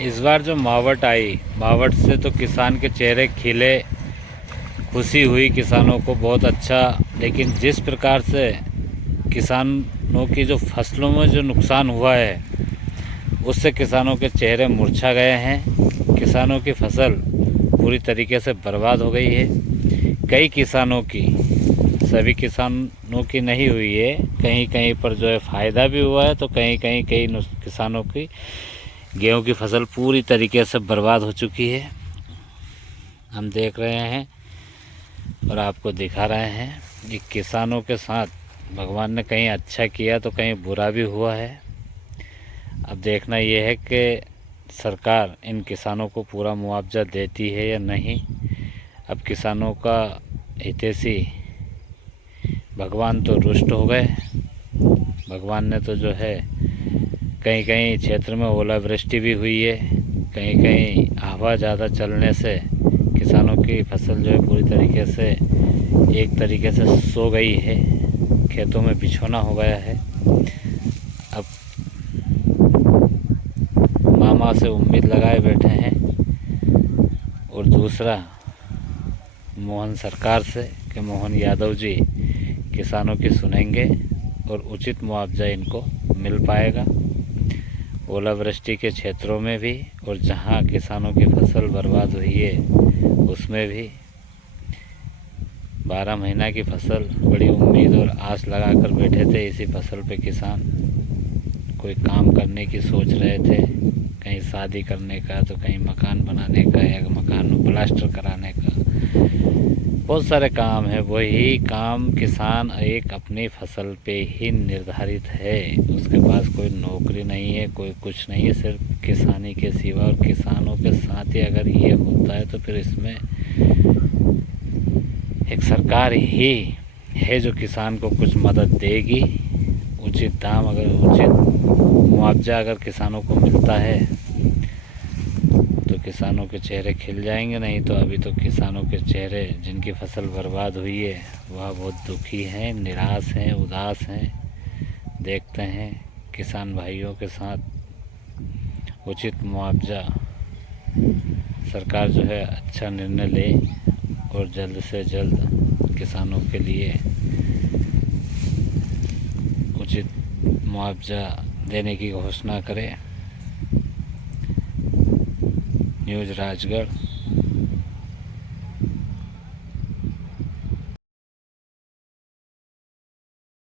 इस बार जो मावट आई, मावट से तो किसान के चेहरे खिले, खुशी हुई किसानों को, बहुत अच्छा। लेकिन जिस प्रकार से किसानों की जो फसलों में जो नुकसान हुआ है, उससे किसानों के चेहरे मुरझा गए हैं। किसानों की फसल पूरी तरीके से बर्बाद हो गई है। कई किसानों की, सभी किसानों की नहीं हुई है, कहीं कहीं पर जो है फ़ायदा भी हुआ है, तो कहीं कहीं कई किसानों की गेहूं की फसल पूरी तरीके से बर्बाद हो चुकी है। हम देख रहे हैं और आपको दिखा रहे हैं कि किसानों के साथ भगवान ने कहीं अच्छा किया तो कहीं बुरा भी हुआ है। अब देखना ये है कि सरकार इन किसानों को पूरा मुआवजा देती है या नहीं। अब किसानों का हितैषी भगवान तो रुष्ट हो गए। भगवान ने तो जो है कहीं कहीं क्षेत्र में ओलावृष्टि भी हुई है, कहीं कहीं हवा ज़्यादा चलने से किसानों की फसल जो है पूरी तरीके से एक तरीके से सो गई है, खेतों में बिछोना हो गया है। अब मामा से उम्मीद लगाए बैठे हैं, और दूसरा मोहन सरकार से कि मोहन यादव जी किसानों की सुनेंगे और उचित मुआवजा इनको मिल पाएगा। ओलावृष्टि के क्षेत्रों में भी और जहां किसानों की फसल बर्बाद हुई है उसमें भी 12 महीना की फसल, बड़ी उम्मीद और आस लगाकर बैठे थे इसी फसल पे किसान। कोई काम करने की सोच रहे थे, कहीं शादी करने का, तो कहीं मकान बनाने का या मकान में प्लास्टर कराने का, बहुत सारे काम है। वही काम किसान एक अपनी फसल पे ही निर्धारित है। उसके पास कोई नौकरी नहीं है, कोई कुछ नहीं है, सिर्फ किसानी के सिवा। और किसानों के साथ ही अगर ये होता है तो फिर इसमें एक सरकार ही है जो किसान को कुछ मदद देगी। उचित दाम, अगर उचित मुआवजा अगर किसानों को मिलता है तो किसानों के चेहरे खिल जाएंगे। नहीं तो अभी तो किसानों के चेहरे, जिनकी फसल बर्बाद हुई है, वह बहुत दुखी हैं, निराश हैं, उदास हैं। देखते हैं किसान भाइयों के साथ उचित मुआवजा सरकार जो है अच्छा निर्णय ले और जल्द से जल्द किसानों के लिए उचित मुआवजा देने की घोषणा करे। न्यूज़ राजगढ़।